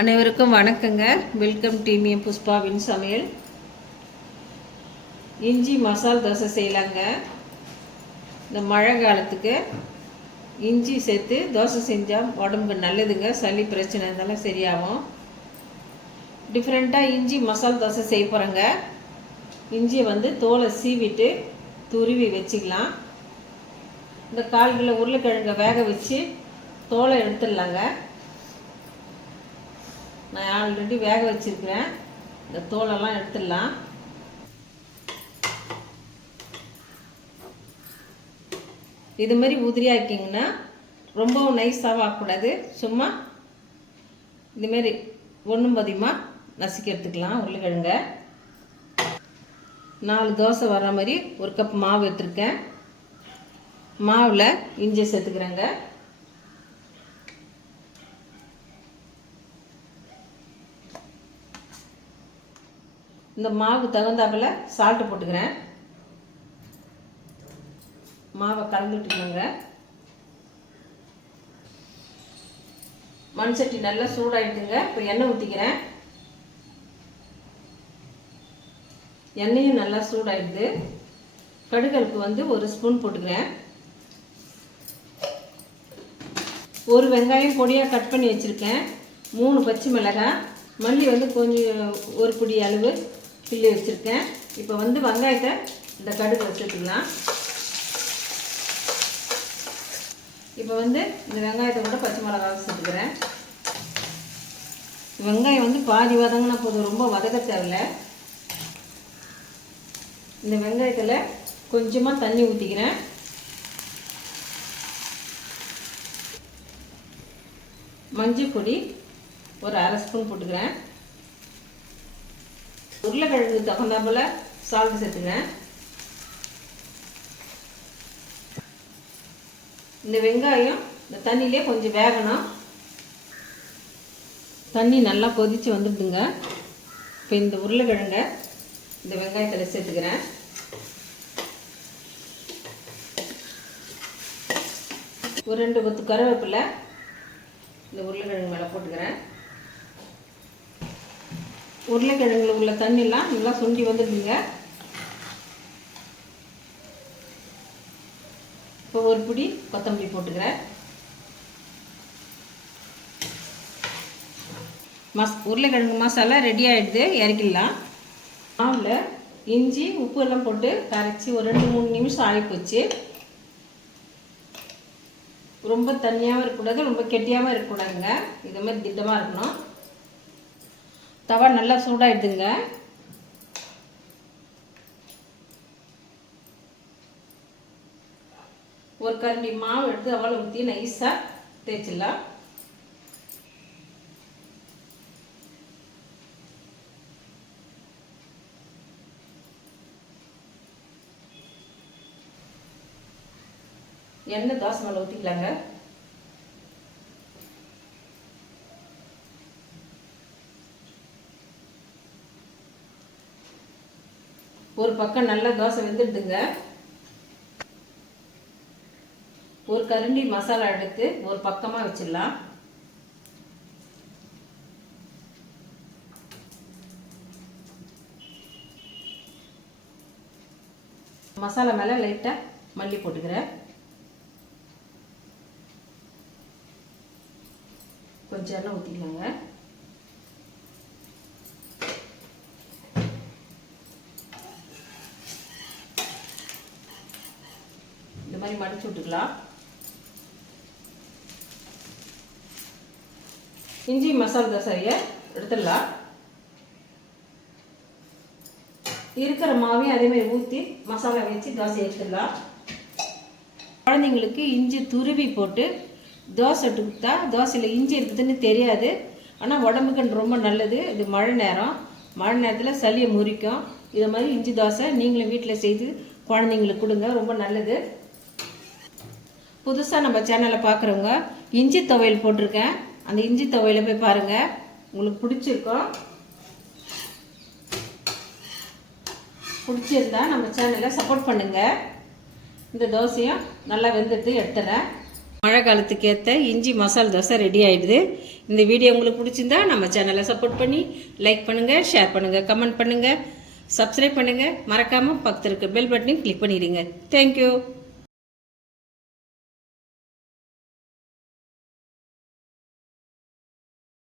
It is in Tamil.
அனைவருக்கும் வணக்கங்க. வெல்கம் டீமியம் புஷ்பாவின் சமையல். இஞ்சி மசால் தோசை செய்யலாங்க. இந்த மழை காலத்துக்கு இஞ்சி சேர்த்து தோசை செஞ்சால் உடம்புக்கு நல்லதுங்க. சளி பிரச்சனை இருந்தாலும் சரியாகும். டிஃப்ரெண்ட்டாக இஞ்சி மசால் தோசை செய்ய போகிறேங்க. இஞ்சியை தோலை சீவிட்டு துருவி வச்சுக்கலாம். இந்த 1/4 கிலோ உருளைக்கிழங்கை வேக வச்சு தோலை எடுத்துடலாங்க. நான் ஆல்ரெடி வேக வச்சுருக்கிறேன். இந்த தோலெல்லாம் எடுத்துடலாம். இதுமாரி உதிரியாக்கிங்கன்னா ரொம்பவும் நைஸாகவும் ஆகக்கூடாது. சும்மா இதுமாரி ஒன்றும் பதிகமாக நசுக்கி எடுத்துக்கலாம். உருளைக்கிழங்க 4 தோசை வர்ற மாதிரி 1 கப் மாவு எடுத்துருக்கேன். மாவில் இஞ்சி சேர்த்துக்கிறேங்க. இந்த மாவு தகுந்தாப்பில் சால்ட்டு போட்டுக்கிறேன். மாவை கலந்துட்டுக்கோங்க. மண் சட்டி நல்லா சூடாகிடுதுங்க. இப்போ எண்ணெய் ஊற்றிக்கிறேன். எண்ணெயும் நல்லா சூடாகிடுது. கடுகடுப்பு 1 ஸ்பூன் போட்டுக்கிறேன். 1 வெங்காயம் பொடியாக கட் பண்ணி வச்சுருக்கேன். 3 பச்சை மிளகாய், மல்லி கொஞ்சம் 1 பிடி அளவு கிள்ளி வச்சுருக்கேன். இப்போ வெங்காயத்தை இந்த கடுகு வச்சுக்கலாம். இப்போ இந்த வெங்காயத்தை கூட பச்சை மிளகாய் சேர்த்துக்கிறேன். வெங்காயம் பாதி வதங்கினா போதும், ரொம்ப வதக்க தேவையில்லை. இந்த வெங்காயத்தில் கொஞ்சமாக தண்ணி ஊற்றிக்கிறேன். மஞ்சள் பொடி 1 1/2 ஸ்பூன் போட்டுக்கிறேன். உருளைக்கிழங்கு தகுந்தாப்புல சால்ட் சேர்த்துக்கிறேன். இந்த வெங்காயம் இந்த தண்ணியிலே கொஞ்சம் வேகணும். தண்ணி நல்லா கொதித்து வந்துடுதுங்க. இப்போ இந்த உருளைக்கிழங்க இந்த வெங்காயத்தில் சேர்த்துக்கிறேன். ஒரு 2 கொத்து கருவேப்பிலை இந்த உருளைக்கிழங்கு மேலே போட்டுக்கிறேன். உருளைக்கிழங்குல உள்ள தண்ணிலாம் நல்லா சுண்டி வந்துடுங்க. இப்போ 1 பிடி கொத்தமல்லி போட்டுக்கிறேன். உருளைக்கிழங்கு மசாலா ரெடி ஆகிடுது. இறக்கிடலாம். மாவில் இஞ்சி உப்பு எல்லாம் போட்டு கரைச்சி ஒரு 2-3 நிமிஷம் ஆகி போச்சு. ரொம்ப தண்ணியாகவும் இருக்கக்கூடாது, ரொம்ப கெட்டியாகவும் இருக்கக்கூடாதுங்க. இது மாதிரி திட்டமாக இருக்கணும். தவா நல்லா சூடாகிடுதுங்க. ஒரு கரண்டி மாவு எடுத்து அவளை ஊற்றி நைஸாக தேய்ச்சிடலாம். எண்ணெய் தோசை மேலே ஊற்றிக்கலாங்க. ஒரு பக்கம் நல்லா தோசை வெந்துடுதுங்க. ஒரு கரண்டி மசாலா எடுத்து ஒரு பக்கமாக வச்சிடலாம். மசாலா மேலே லைட்டாக மல்லி போட்டுக்கிறேன். கொஞ்சம் எண்ணெய் ஊற்றிக்கலாங்க. இந்த மாதிரி மடிச்சு விட்டுக்கலாம். இஞ்சி மசாலா தோசையை எடுத்துடலாம். இருக்கிற மாவையும் அதேமாதிரி ஊற்றி மசாலா வச்சு தோசை எடுத்துடலாம். குழந்தைங்களுக்கு இஞ்சி துருவி போட்டு தோசை கொடுத்தா தோசையில் இஞ்சி இருக்குதுன்னு தெரியாது. ஆனால் உடம்புக்கு ரொம்ப நல்லது. இது மழை நேரத்தில் சளியை முறிக்கும். இது மாதிரி இஞ்சி தோசை நீங்களும் வீட்டில் செய்து குழந்தைங்களுக்கு கொடுங்க, ரொம்ப நல்லது. புதுசாக நம்ம சேனலை பார்க்குறவங்க இஞ்சி துவையல் போட்டிருக்கேன். அந்த இஞ்சி துவையலை போய் பாருங்கள், உங்களுக்கு பிடிச்சிருக்கோம். பிடிச்சிருந்தா நம்ம சேனலை சப்போர்ட் பண்ணுங்கள். இந்த தோசையும் நல்லா வெந்துட்டு எடுத்துறேன். மழை காலத்துக்கு ஏற்ற இஞ்சி மசால் தோசை ரெடி ஆகிடுது. இந்த வீடியோ உங்களுக்கு பிடிச்சிருந்தா நம்ம சேனலை சப்போர்ட் பண்ணி லைக் பண்ணுங்கள், ஷேர் பண்ணுங்கள், கமெண்ட் பண்ணுங்கள், சப்ஸ்கிரைப் பண்ணுங்கள். மறக்காமல் பக்கத்தில் இருக்க பெல் பட்டனையும் கிளிக் பண்ணிடுங்க. தேங்க்யூ.